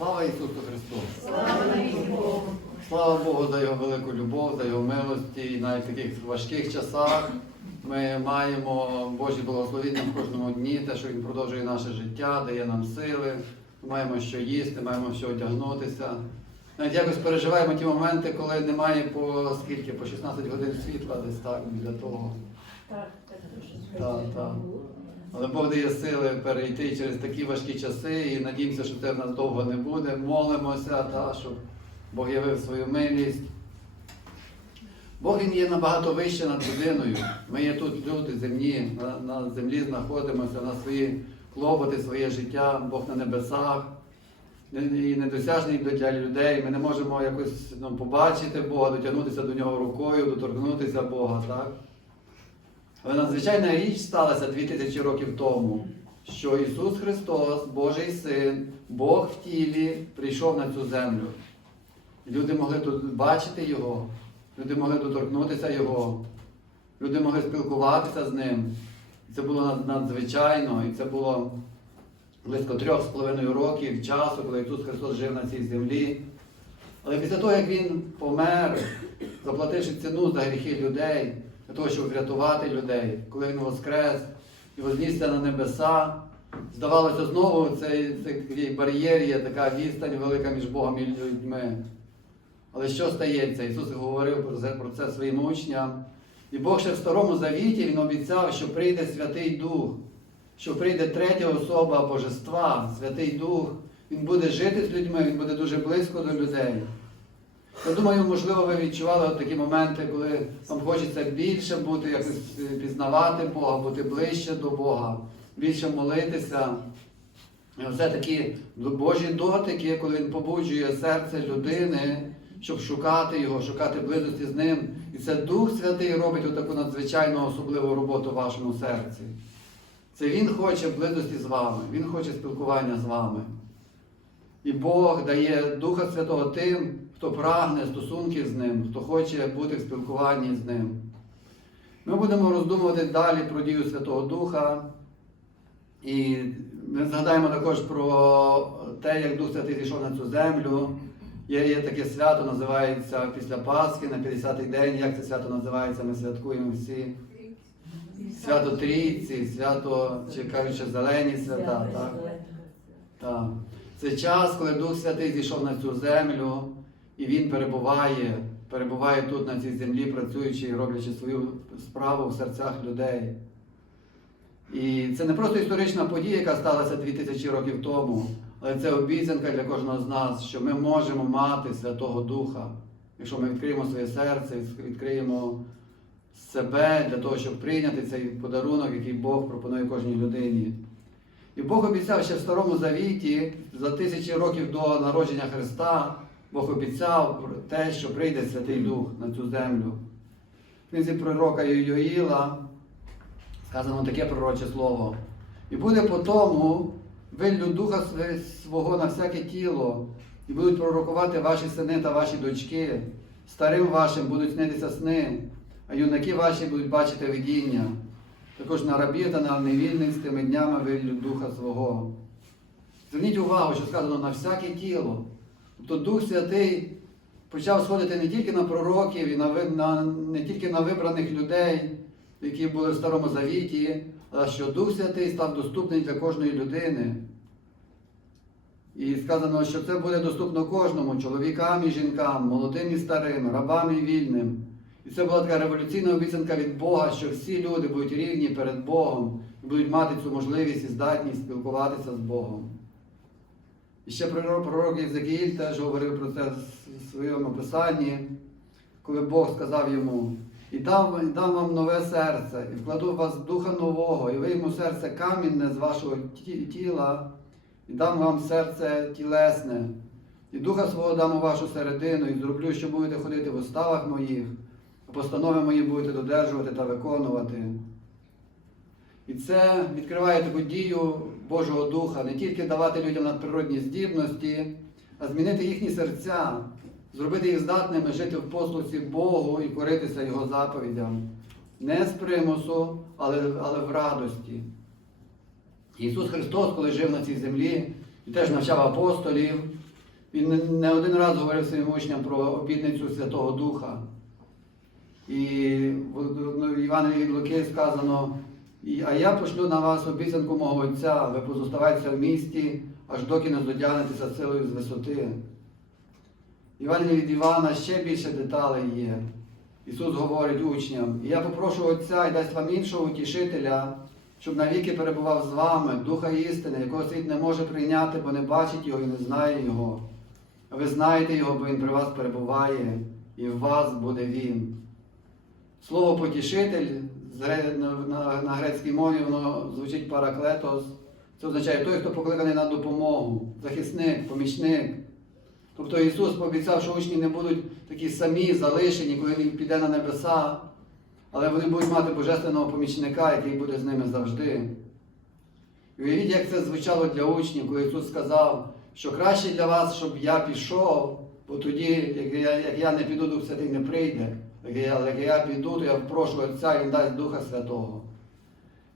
Слава Ісусу Христу! Слава Богу! За Його велику любов, за Його милості. І навіть в таких важких часах ми маємо Божі благословіння в кожному дні, те, що Він продовжує наше життя, дає нам сили, маємо що їсти, маємо що одягнутися. Навіть якось переживаємо ті моменти, коли немає по скільки, по 16 годин світла десь так для того. Так, так Так, так. Але Бог дає сили перейти через такі важкі часи і надіємося, що це в нас довго не буде. Молимося, та, щоб Бог явив свою милість. Бог він є набагато вище над людиною. Ми є тут люди земні, на, на землі знаходимося, на свої клопоти, своє життя, Бог на небесах. І недосяжний для людей. Ми не можемо якось ну, побачити Бога, дотягнутися до нього рукою, доторкнутися Бога. так? Але надзвичайна річ сталася 2000 років тому, що Ісус Христос, Божий Син, Бог в тілі, прийшов на цю землю. Люди могли тут бачити Його, люди могли доторкнутися Його, люди могли спілкуватися з ним. Це було надзвичайно, і це було близько трьох з половиною років часу, коли Ісус Христос жив на цій землі. Але після того, як Він помер, заплативши ціну за гріхи людей, для того, щоб врятувати людей, коли Він воскрес і вознісся на небеса, здавалося, знову цей, цей бар'єр є, така відстань велика між Богом і людьми. Але що стається? Ісус говорив про це, своїм учням. І Бог ще в Старому Завіті Він обіцяв, що прийде Святий Дух, що прийде третя особа Божества, Святий Дух. Він буде жити з людьми, він буде дуже близько до людей. Я думаю, можливо, ви відчували такі моменти, коли вам хочеться більше бути, якось е, пізнавати Бога, бути ближче до Бога, більше молитися. Це такі Божі дотики, коли Він побуджує серце людини, щоб шукати його, шукати близості з ним. І це Дух Святий робить таку надзвичайну особливу роботу в вашому серці. Це Він хоче близості з вами, Він хоче спілкування з вами. І Бог дає Духа Святого тим, хто прагне стосунків з ним, хто хоче бути в спілкуванні з ним. Ми будемо роздумувати далі про дію Святого Духа. І ми згадаємо також про те, як Дух Святий зійшов на цю землю. Є, є таке свято, називається після Пасхи на 50-й день. Як це свято називається, ми святкуємо всі. Свято Трійці, свято, чи кажуть, що зелені свята. Так? Так. Це час, коли Дух Святий зійшов на цю землю, і Він перебуває, перебуває тут на цій землі, працюючи і роблячи свою справу в серцях людей. І це не просто історична подія, яка сталася 2000 років тому, але це обіцянка для кожного з нас, що ми можемо мати Святого Духа, якщо ми відкриємо своє серце, відкриємо себе для того, щоб прийняти цей подарунок, який Бог пропонує кожній людині. І Бог обіцяв ще в Старому Завіті, за тисячі років до народження Христа, Бог обіцяв те, що прийде Святий Дух на цю землю. В книзі пророка Йоїла сказано таке пророче слово. І буде по тому виллю Духа свого на всяке тіло, і будуть пророкувати ваші сини та ваші дочки. Старим вашим будуть снитися сни, а юнаки ваші будуть бачити видіння. Також на рабів та на невільних з тими днями виллю Духа свого. Зверніть увагу, що сказано на всяке тіло. Тобто Дух Святий почав сходити не тільки на пророків, і на, на, не тільки на вибраних людей, які були в Старому Завіті, а що Дух Святий став доступний для кожної людини. І сказано, що це буде доступно кожному, чоловікам і жінкам, молодим і старим, рабам і вільним. І це була така революційна обіцянка від Бога, що всі люди будуть рівні перед Богом і будуть мати цю можливість і здатність спілкуватися з Богом. І ще пророк, Єзекіїль теж говорив про це в своєму писанні, коли Бог сказав йому, і дам, і дам вам нове серце, і вкладу в вас духа нового, і вийму серце камінне з вашого тіла, і дам вам серце тілесне, і духа свого дам у вашу середину, і зроблю, що будете ходити в уставах моїх, постанови мої будете додержувати та виконувати. І це відкриває таку дію Божого Духа, не тільки давати людям надприродні здібності, а змінити їхні серця, зробити їх здатними жити в послусі Богу і коритися Його заповідям. Не з примусу, але, але в радості. Ісус Христос, коли жив на цій землі і теж навчав апостолів, Він не- один раз говорив своїм учням про обітницю Святого Духа. І в в від сказано, а я пошлю на вас обіцянку мого Отця, ви позоставайтеся в місті, аж доки не здодягнетеся силою з висоти. Євангелії від Івана ще більше деталей є. Ісус говорить учням, і я попрошу Отця і дасть вам іншого утішителя, щоб навіки перебував з вами, Духа істини, якого світ не може прийняти, бо не бачить його і не знає Його. А ви знаєте Його, бо Він при вас перебуває, і в вас буде Він. Слово потішитель на, грецькій мові воно звучить параклетос. Це означає той, хто покликаний на допомогу, захисник, помічник. Тобто Ісус пообіцяв, що учні не будуть такі самі залишені, коли Він піде на небеса, але вони будуть мати божественного помічника, який буде з ними завжди. І уявіть, як це звучало для учнів, коли Ісус сказав, що краще для вас, щоб я пішов, бо тоді, як я, як я не піду, Дух Святий не прийде. Як я, як я піду, то я прошу Отця, Він дасть Духа Святого.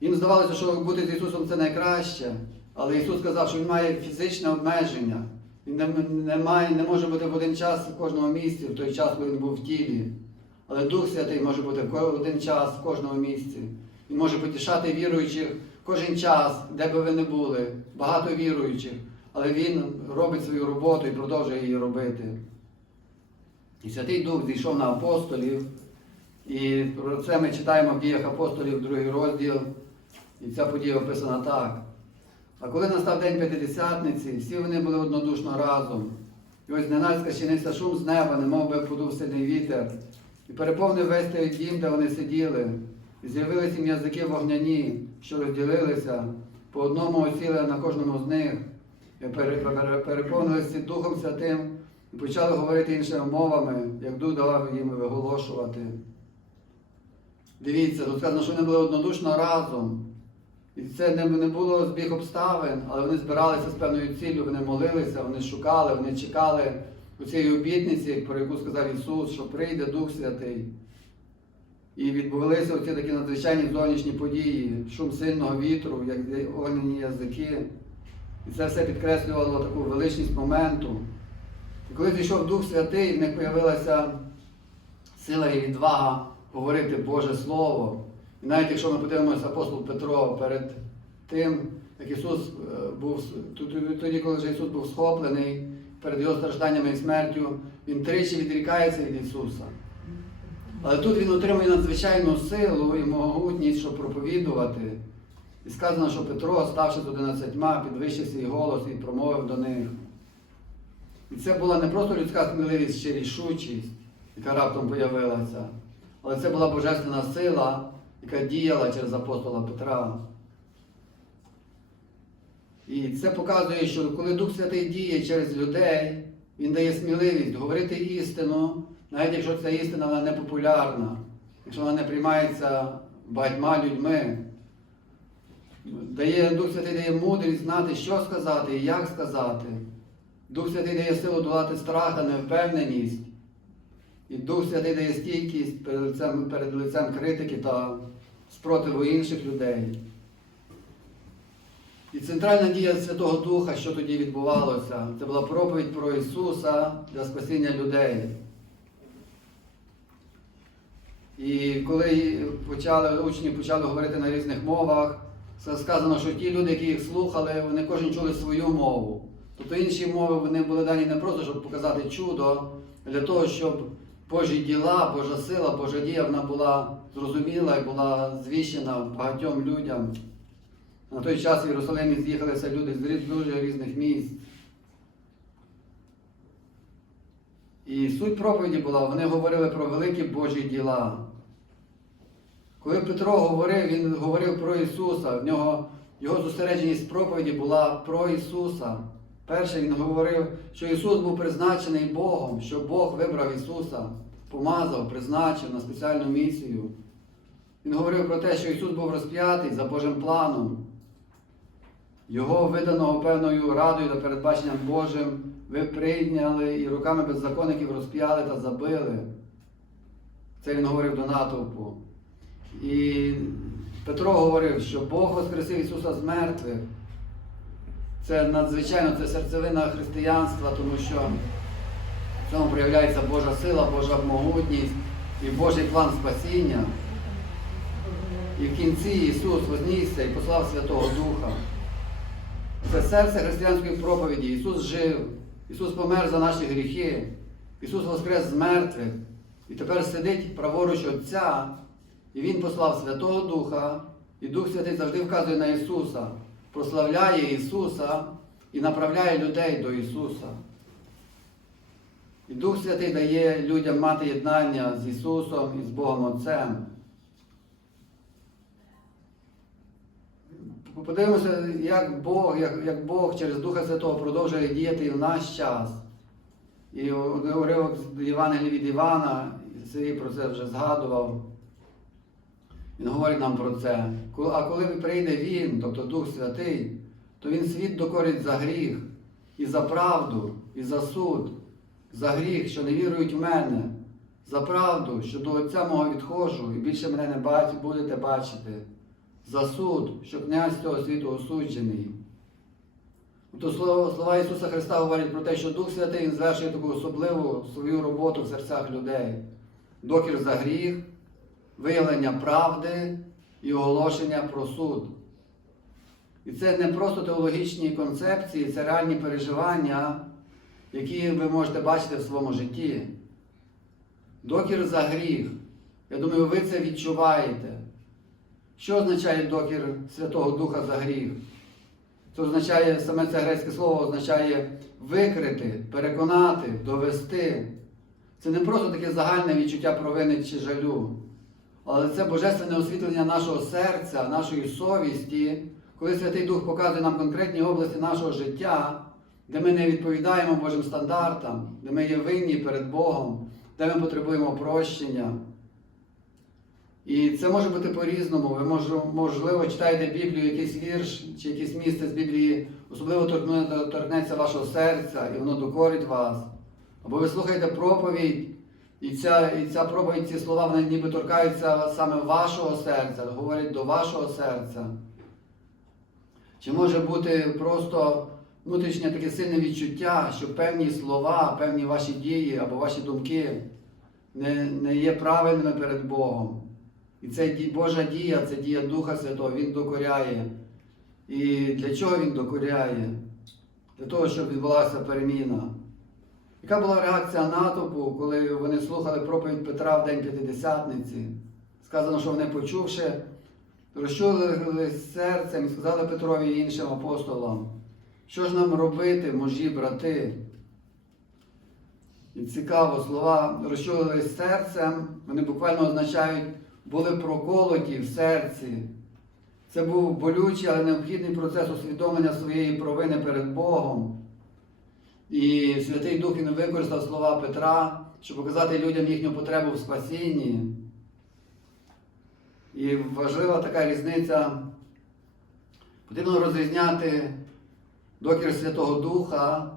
Їм здавалося, що бути з Ісусом це найкраще, але Ісус сказав, що Він має фізичне обмеження. Він не, не, має, не може бути в один час в кожному місці, в той час, коли він був в тілі. Але Дух Святий може бути в один час в кожному місці. Він може потішати віруючих кожен час, де би ви не були, багато віруючих, але Він робить свою роботу і продовжує її робити. І Святий Дух зійшов на апостолів, і про це ми читаємо в діях апостолів, другий розділ, і ця подія описана так. А коли настав день П'ятидесятниці, всі вони були однодушно разом. І ось зненацька щинився шум з неба, немов би подув сильний вітер, і переповнив весь той дім, де вони сиділи. І з'явилися їм язики вогняні, що розділилися, по одному осіли на кожному з них, переповнилися Духом Святим і почали говорити іншими мовами, як Дух давав їм виголошувати. Дивіться, тут сказано, що вони були однодушно разом. І це не, було збіг обставин, але вони збиралися з певною ціллю, вони молилися, вони шукали, вони чекали у цієї обітниці, про яку сказав Ісус, що прийде Дух Святий. І відбувалися оці такі надзвичайні зовнішні події, шум сильного вітру, як огняні язики. І це все підкреслювало таку величність моменту. І коли зійшов Дух Святий, в них з'явилася сила і відвага говорити Боже Слово. І навіть якщо ми подивимося апостол Петро перед тим, як Ісус е, був тоді, коли вже Ісус був схоплений перед його стражданнями і смертю, він тричі відрікається від Ісуса. Але тут він отримує надзвичайну силу і могутність, щоб проповідувати. І сказано, що Петро, ставши з одинадцятьма, підвищив свій голос і промовив до них. І це була не просто людська сміливість чи рішучість, яка раптом появилася, але це була божественна сила, яка діяла через апостола Петра. І це показує, що коли Дух Святий діє через людей, він дає сміливість говорити істину, навіть якщо ця істина вона не популярна, якщо вона не приймається багатьма людьми. Дає, Дух Святий дає мудрість знати, що сказати і як сказати. Дух Святий дає силу долати страх та невпевненість. І Дух Святий дає стійкість перед лицем, перед лицем критики та спротиву інших людей. І центральна дія Святого Духа, що тоді відбувалося, це була проповідь про Ісуса для спасіння людей. І коли почали, учні почали говорити на різних мовах, сказано, що ті люди, які їх слухали, вони кожен чули свою мову. Тобто інші мови вони були дані не просто, щоб показати чудо, а для того, щоб Божі діла, Божа сила, Божа дія вона була зрозуміла і була звіщена багатьом людям. На той час в Єрусалимі з'їхалися люди з дуже різних місць. І суть проповіді була, вони говорили про великі Божі діла. Коли Петро говорив, він говорив про Ісуса, в нього його зосередженість проповіді була про Ісуса. Перше він говорив, що Ісус був призначений Богом, що Бог вибрав Ісуса, помазав, призначив на спеціальну місію. Він говорив про те, що Ісус був розп'ятий за Божим планом. Його виданого певною радою та передбаченням Божим ви прийняли і руками беззаконників розп'яли та забили. Це він говорив до натовпу. І Петро говорив, що Бог воскресив Ісуса з мертвих. Це надзвичайно це серцевина християнства, тому що в цьому проявляється Божа сила, Божа могутність і Божий план спасіння. І в кінці Ісус вознісся і послав Святого Духа. Це серце християнської проповіді. Ісус жив, Ісус помер за наші гріхи, Ісус воскрес з мертвих і тепер сидить праворуч Отця, і Він послав Святого Духа, і Дух Святий завжди вказує на Ісуса, прославляє Ісуса і направляє людей до Ісуса. І Дух Святий дає людям мати єднання з Ісусом і з Богом Отцем. Подивимося, як Бог, як, як Бог через Духа Святого продовжує діяти і в наш час. І уривок з Євангелії від Івана, Сергій про це вже згадував. Він говорить нам про це. А коли прийде Він, тобто Дух Святий, то Він світ докорить за гріх, і за правду, і за суд, за гріх, що не вірують в мене, за правду, що до Отця мого відходжу, і більше мене не бачите, будете бачити, за суд, що князь цього світу осуджений. Слова, слова Ісуса Христа говорять про те, що Дух Святий Він звершує таку особливу свою роботу в серцях людей. Докір за гріх, виявлення правди і оголошення про суд. І це не просто теологічні концепції, це реальні переживання, які ви можете бачити в своєму житті. Докір за гріх. Я думаю, ви це відчуваєте. Що означає докір Святого Духа за гріх? Це означає, саме це грецьке слово означає викрити, переконати, довести. Це не просто таке загальне відчуття провини чи жалю, але це божественне освітлення нашого серця, нашої совісті, коли Святий Дух показує нам конкретні області нашого життя, де ми не відповідаємо Божим стандартам, де ми є винні перед Богом, де ми потребуємо прощення. І це може бути по-різному. Ви можливо читаєте Біблію, якийсь вірш чи якесь місце з Біблії, особливо торкнеться вашого серця, і воно докорить вас. Або ви слухаєте проповідь, і ця, і ця проповідь, ці слова, вони ніби торкаються саме вашого серця, говорять до вашого серця. Чи може бути просто внутрішнє таке сильне відчуття, що певні слова, певні ваші дії або ваші думки не, не є правильними перед Богом. І це Божа дія, це дія Духа Святого, Він докоряє. І для чого Він докоряє? Для того, щоб відбулася переміна. Яка була реакція натовпу, коли вони слухали проповідь Петра в День П'ятидесятниці? Сказано, що вони почувши, розчулились серцем і сказали Петрові і іншим апостолам, що ж нам робити, мужі, брати? І цікаво, слова розчулились серцем, вони буквально означають, були проколоті в серці. Це був болючий, але необхідний процес усвідомлення своєї провини перед Богом. І Святий Дух він використав слова Петра, щоб показати людям їхню потребу в спасінні. І важлива така різниця. Потрібно розрізняти докір Святого Духа.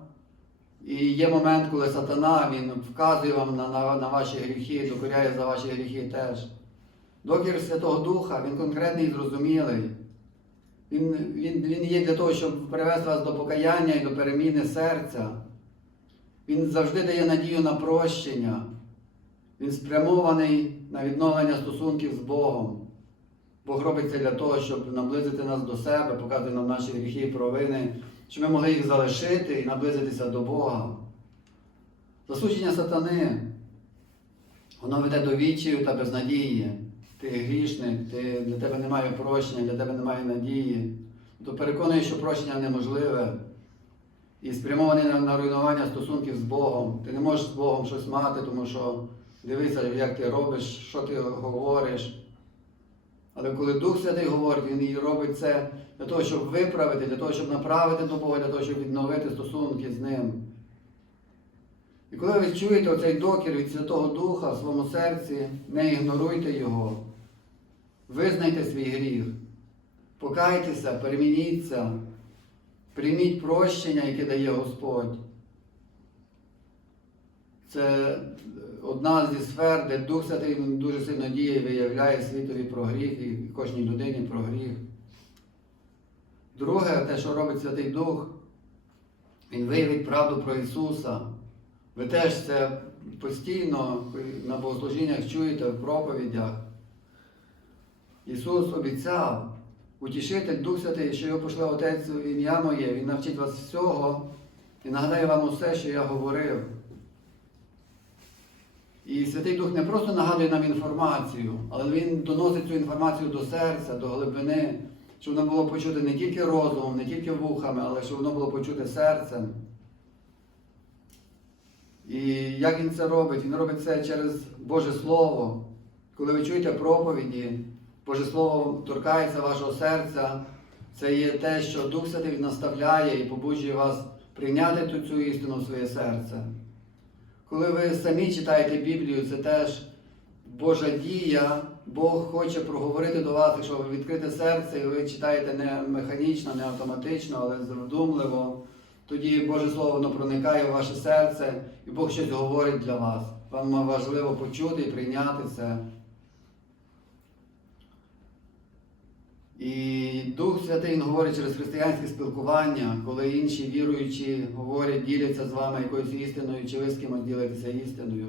І є момент, коли сатана він вказує вам на, на, на ваші гріхи, докоряє за ваші гріхи теж. Докір Святого Духа, він конкретний і зрозумілий. Він, він, він є для того, щоб привести вас до покаяння і до переміни серця. Він завжди дає надію на прощення. Він спрямований на відновлення стосунків з Богом. Бог робить це для того, щоб наблизити нас до себе, показує нам наші гріхи і провини, щоб ми могли їх залишити і наблизитися до Бога. Засудження сатани, воно веде до відчаю та безнадії. Ти грішник, ти, для тебе немає прощення, для тебе немає надії. То переконує, що прощення неможливе і спрямований на, на руйнування стосунків з Богом. Ти не можеш з Богом щось мати, тому що дивися, як ти робиш, що ти говориш. Але коли Дух Святий говорить, Він і робить це для того, щоб виправити, для того, щоб направити до Бога, для того, щоб відновити стосунки з Ним. І коли ви чуєте оцей докір від Святого Духа в своєму серці, не ігноруйте його. Визнайте свій гріх, покайтеся, перемініться, прийміть прощення, яке дає Господь. Це одна зі сфер, де Дух Святий дуже сильно діє і виявляє світові про гріх і кожній людині про гріх. Друге, те, що робить Святий Дух, Він виявить правду про Ісуса. Ви теж це постійно на богослужіннях чуєте в проповідях. Ісус обіцяв, утішитель Дух Святий, що його пошле Отець в ім'я моє, Він навчить вас всього і нагадає вам усе, що я говорив. І Святий Дух не просто нагадує нам інформацію, але Він доносить цю інформацію до серця, до глибини, щоб воно було почути не тільки розумом, не тільки вухами, але щоб воно було почути серцем. І як він це робить? Він робить це через Боже Слово. Коли ви чуєте проповіді, Боже Слово торкається вашого серця, це є те, що Дух Святий наставляє і побуджує вас прийняти ту цю істину в своє серце. Коли ви самі читаєте Біблію, це теж Божа дія, Бог хоче проговорити до вас, якщо ви відкрите серце, і ви читаєте не механічно, не автоматично, але вдумливо, тоді Боже Слово воно проникає в ваше серце, і Бог щось говорить для вас. Вам важливо почути і прийняти це. І Дух Святий говорить через християнське спілкування, коли інші віруючі говорять, діляться з вами якоюсь істиною, чи ви з кимось ділитеся істиною.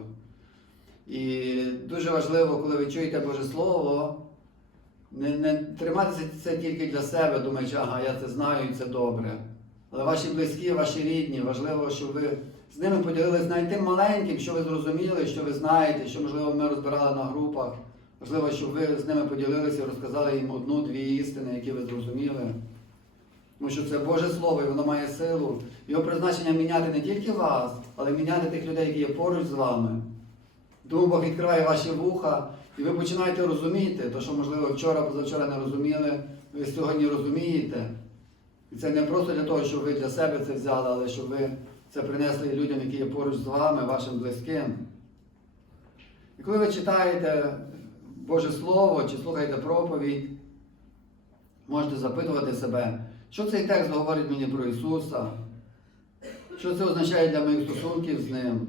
І дуже важливо, коли ви чуєте Боже Слово, не, не триматися це тільки для себе, думаючи, ага, я це знаю і це добре. Але ваші близькі, ваші рідні, важливо, щоб ви з ними поділилися навіть тим маленьким, що ви зрозуміли, що ви знаєте, що, можливо, ми розбирали на групах. Можливо, щоб ви з ними поділилися і розказали їм одну-дві істини, які ви зрозуміли. Тому що це Боже Слово, і воно має силу. Його призначення міняти не тільки вас, але міняти тих людей, які є поруч з вами. Тому Бог відкриває ваші вуха, і ви починаєте розуміти, то, що, можливо, вчора, позавчора не розуміли, ви сьогодні розумієте. І це не просто для того, щоб ви для себе це взяли, але щоб ви це принесли людям, які є поруч з вами, вашим близьким. І коли ви читаєте Боже Слово чи слухаєте проповідь, можете запитувати себе, що цей текст говорить мені про Ісуса, що це означає для моїх стосунків з Ним,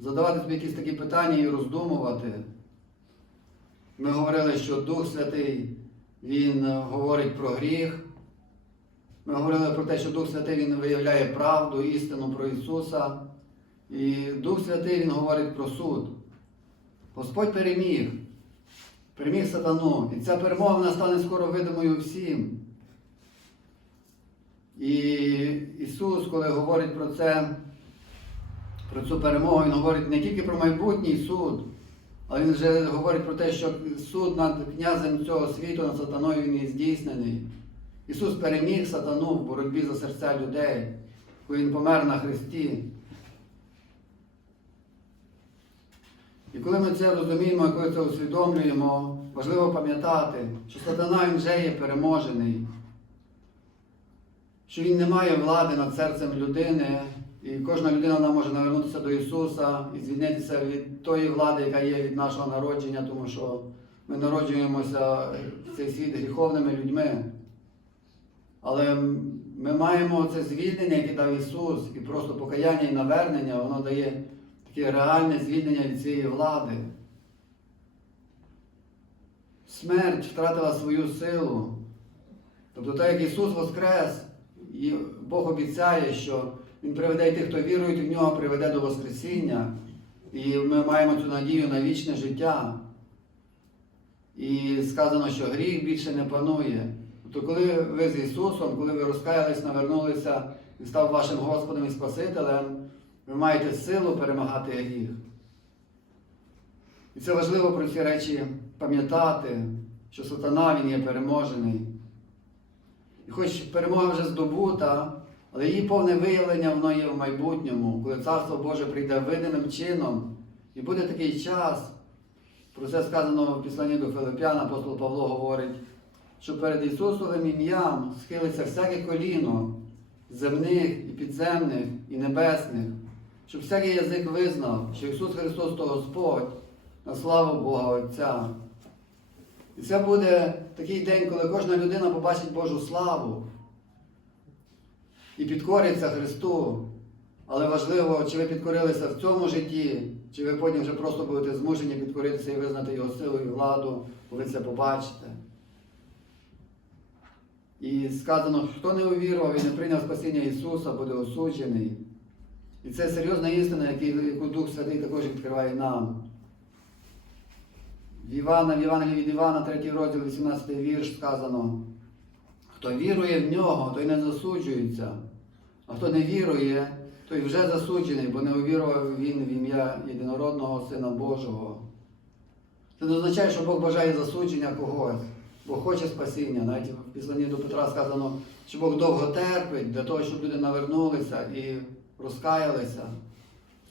задавати собі якісь такі питання і роздумувати. Ми говорили, що Дух Святий, Він говорить про гріх. Ми говорили про те, що Дух Святий Він виявляє правду, істину про Ісуса. І Дух Святий Він говорить про суд. Господь переміг, переміг сатану. І ця перемога стане скоро видимою всім. І Ісус, коли говорить про це, про цю перемогу, Він говорить не тільки про майбутній суд, але Він вже говорить про те, що суд над князем цього світу, над сатаною, він і здійснений. Ісус переміг сатану в боротьбі за серця людей, коли Він помер на Христі. І коли ми це розуміємо, коли це усвідомлюємо, важливо пам'ятати, що сатана він вже є переможений, що він не має влади над серцем людини, і кожна людина вона може навернутися до Ісуса і звільнитися від тої влади, яка є від нашого народження, тому що ми народжуємося в цей світ гріховними людьми. Але ми маємо це звільнення, яке дав Ісус, і просто покаяння і навернення, воно дає таке реальне звільнення від цієї влади. Смерть втратила свою силу. Тобто, так як Ісус Воскрес, і Бог обіцяє, що Він приведе і тих, хто вірує в нього, приведе до Воскресіння. І ми маємо цю надію на вічне життя. І сказано, що гріх більше не панує. Тобто, коли ви з Ісусом, коли ви розкаялись, навернулися і став вашим Господом і Спасителем, ви маєте силу перемагати гріх. І це важливо про ці речі пам'ятати, що сатана він є переможений. І хоч перемога вже здобута, але її повне виявлення воно є в майбутньому, коли Царство Боже прийде видимим чином. І буде такий час, про це сказано в Післанні до Филип'ян, апостол Павло говорить, що перед Ісусовим ім'ям схилиться всяке коліно земних і підземних і небесних, щоб всякий язик визнав, що Ісус Христос то Господь на славу Бога Отця. І це буде такий день, коли кожна людина побачить Божу славу і підкориться Христу. Але важливо, чи ви підкорилися в цьому житті, чи ви потім вже просто будете змушені підкоритися і визнати Його силу і владу, бо ви це побачите. І сказано, хто не увірував і не прийняв спасіння Ісуса, буде осуджений. І це серйозна істина, яку Дух Святий також відкриває нам. В Івана, в Євангелії від Івана, 3 розділ, 18 вірш сказано, хто вірує в нього, той не засуджується, а хто не вірує, той вже засуджений, бо не увірував він в ім'я єдинородного Сина Божого. Це не означає, що Бог бажає засудження когось, Бог хоче спасіння. Навіть в післанні до Петра сказано, що Бог довго терпить для того, щоб люди навернулися і розкаялися.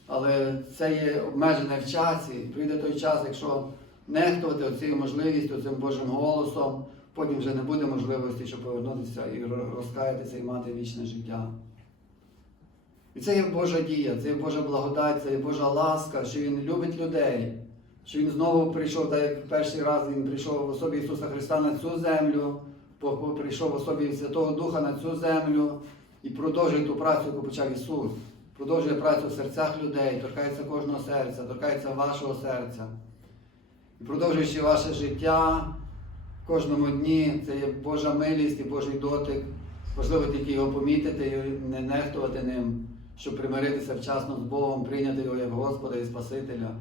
Але це є обмежене в часі. Прийде той час, якщо нехтувати цією можливістю, цим Божим голосом, потім вже не буде можливості, щоб повернутися і розкаятися і мати вічне життя. І це є Божа дія, це є Божа благодать, це є Божа ласка, що Він любить людей, що Він знову прийшов, так як перший раз Він прийшов в особі Ісуса Христа на цю землю, прийшов в особі Святого Духа на цю землю і продовжує ту працю, яку почав Ісус. Продовжує працю в серцях людей, торкається кожного серця, торкається вашого серця. І продовжуючи ваше життя в кожному дні, це є Божа милість і Божий дотик. Важливо тільки його помітити і не нехтувати ним, щоб примиритися вчасно з Богом, прийняти його як Господа і Спасителя.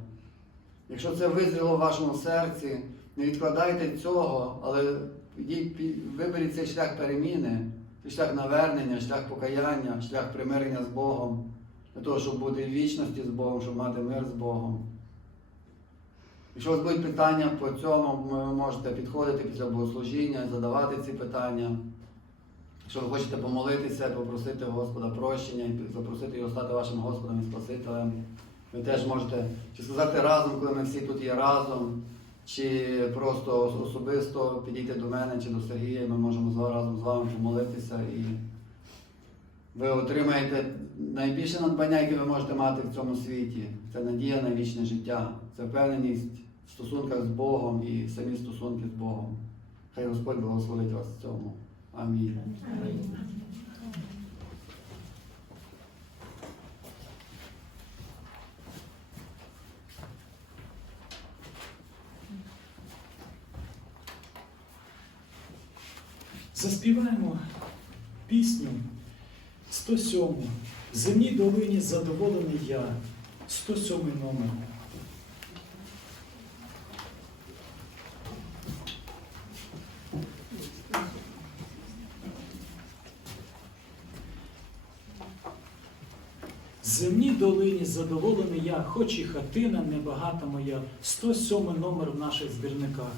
Якщо це визріло в вашому серці, не відкладайте цього, але виберіть цей шлях переміни, цей шлях навернення, шлях покаяння, шлях примирення з Богом, для того, щоб бути в вічності з Богом, щоб мати мир з Богом. Якщо у вас будуть питання по цьому, ви можете підходити після богослужіння, задавати ці питання. Якщо ви хочете помолитися, попросити Господа прощення і запросити його стати вашим Господом і Спасителем, ви теж можете чи сказати разом, коли ми всі тут є разом, чи просто особисто підійти до мене чи до Сергія, ми можемо разом з вами помолитися і ви отримаєте найбільше надбання, яке ви можете мати в цьому світі. Це надія на вічне життя, це впевненість в стосунках з Богом і самі стосунки з Богом. Хай Господь благословить вас в цьому. Амінь. Заспіваємо пісню 107. В земній долині задоволений я. 107 номер. Земній долині задоволений я, хоч і хатина небагата моя, 107 номер в наших збірниках.